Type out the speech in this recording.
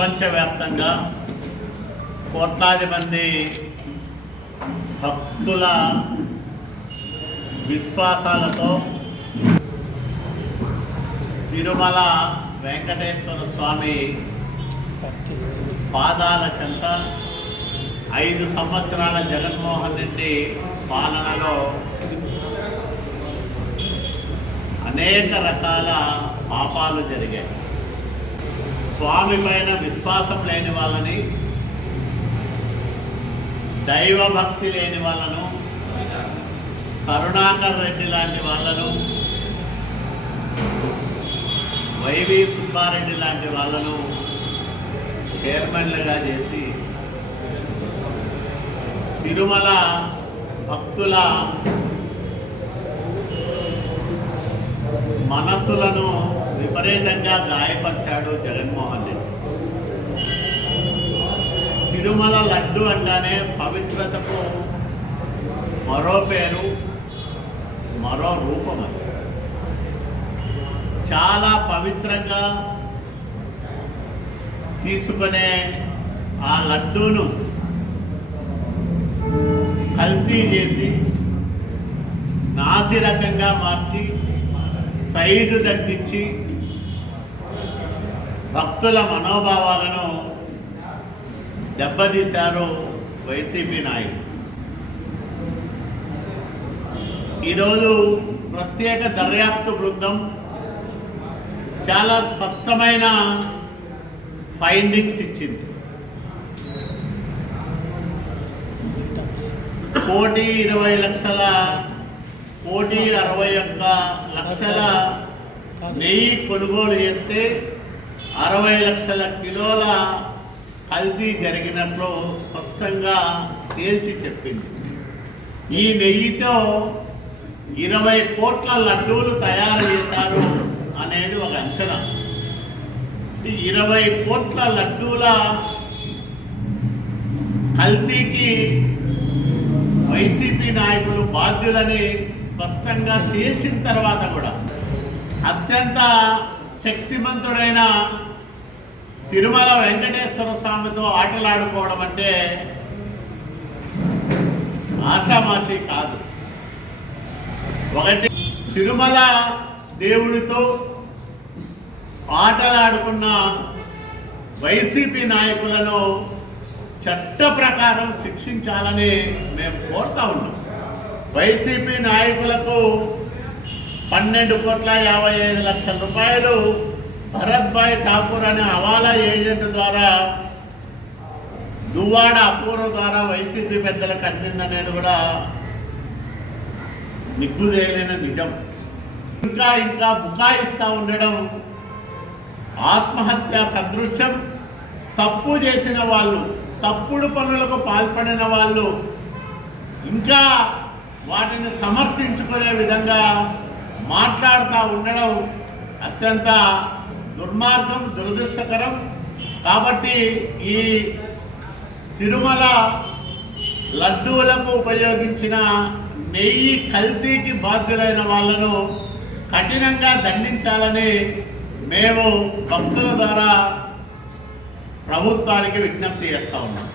ప్రపంచవ్యాప్తంగా కోట్లాది మంది భక్తుల విశ్వాసాలతో తిరుమల వెంకటేశ్వర స్వామి పాదాల చెంత 5 సంవత్సరాల జగన్మోహన్ రెడ్డి పాలనలో అనేక రకాల పాపాలు జరిగాయి. స్వామి పైన విశ్వాసం లేని వాళ్ళని, దైవభక్తి లేని వాళ్ళను, కరుణాకర్ రెడ్డి లాంటి వాళ్ళను, వైవి సుబ్బారెడ్డి లాంటి వాళ్ళను చైర్మన్లుగా చేసి తిరుమల భక్తుల మనసులను విపరీతంగా గాయపరిచాడు జగన్మోహన్ రెడ్డి. తిరుమల లడ్డు అంటానే పవిత్రతకు మరో పేరు, మరో రూపం. అది చాలా పవిత్రంగా తీసుకునే ఆ లడ్డూను కల్తీ చేసి నాసిరకంగా మార్చి సైజు తగ్గించి భక్తుల మనోభావాలను దెబ్బతీశారు వైసీపీ నాయకులు. ఈరోజు ప్రత్యేక దర్యాప్తు బృందం చాలా స్పష్టమైన ఫైండింగ్స్ ఇచ్చింది. 1,20,61,00,000 నెయ్యి కొనుగోలు చేస్తే 60 లక్షల కిలోల కల్తీ జరిగినట్లు స్పష్టంగా తేల్చి చెప్పింది. ఈ నెయ్యితో 20 కోట్ల లడ్డూలు తయారు చేశారు అనేది ఒక అంచనా. 20 కోట్ల లడ్డూల కల్తీకి వైసీపీ నాయకులు బాధ్యులని స్పష్టంగా తేల్చిన తర్వాత కూడా అత్యంత శక్తిమంతుడైన తిరుమల వెంకటేశ్వర స్వామితో ఆటలాడుకోవడం అంటే ఆషామాషి కాదు. ఒకటి, తిరుమల దేవుడితో ఆటలాడుకున్న వైసీపీ నాయకులను చట్ట ప్రకారం శిక్షించాలని మేము కోరుతా ఉన్నాం. వైసీపీ నాయకులకు 12,55,00,000 రూపాయలు భరత్ భాయ్ ఠాకూర్ అనే హవాలా ఏజెంట్ ద్వారా, దువ్వాడ అపూర్వ ద్వారా వైసీపీ పెద్దలకు అందిందనేది కూడా నిగ్గుదేలైన నిజం. ఇంకా బుకాయిస్తూ ఉండడం ఆత్మహత్య సదృశ్యం. తప్పు చేసిన వాళ్ళు, తప్పుడు పనులకు పాల్పడిన వాళ్ళు ఇంకా వాటిని సమర్థించుకునే విధంగా మాట్లాడుతూ ఉండడం అత్యంత దుర్మార్గం, దురదృష్టకరం. కాబట్టి ఈ తిరుమల లడ్డూలకు ఉపయోగించిన నెయ్యి కల్తీకి బాధ్యులైన వాళ్ళను కఠినంగా దండించాలని మేము భక్తుల ద్వారా ప్రభుత్వానికి విజ్ఞప్తి చేస్తా ఉన్నాం.